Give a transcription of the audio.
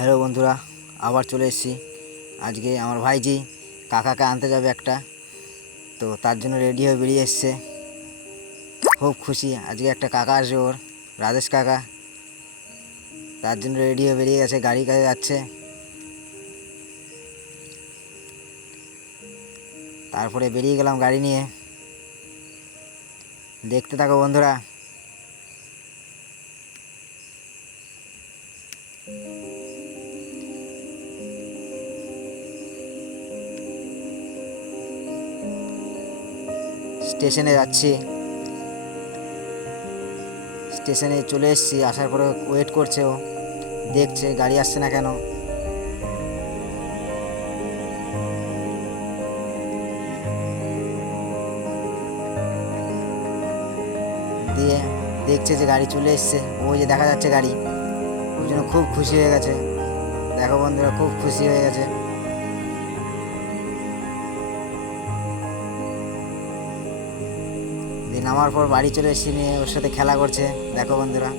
Hello বন্ধুরা, আবার চলে এসেছি। আজকে আমার ভাইজি কাকাকে আনতে যাবে একটা, তো তার জন্য রেডি হয়ে বেরিয়ে এসছে। খুব খুশি, আজকে একটা কাকা আসবে ওর, রাজেশ কাকা। তার জন্য রেডি হয়ে বেরিয়ে গেছে, গাড়ি কাজে যাচ্ছে। তারপরে বেরিয়ে গেলাম গাড়ি নিয়ে। দেখতে থাকো বন্ধুরা। স্টেশনে যাচ্ছি, স্টেশনে চলে এসেছি। আসার পরে ওয়েট করছে, ও দেখছে গাড়ি আসছে না কেন। দিয়ে দেখছে যে গাড়ি চলে এসছে, ওই যে দেখা যাচ্ছে গাড়ি, ওই জন্য খুব খুশি হয়ে গেছে। দেখো বন্ধুরা, খুব খুশি হয়ে গেছে। দিয়ে নামার পর বাড়ি চলে এসেছি, নিয়ে ওর সাথে খেলা করছে। দেখো বন্ধুরা।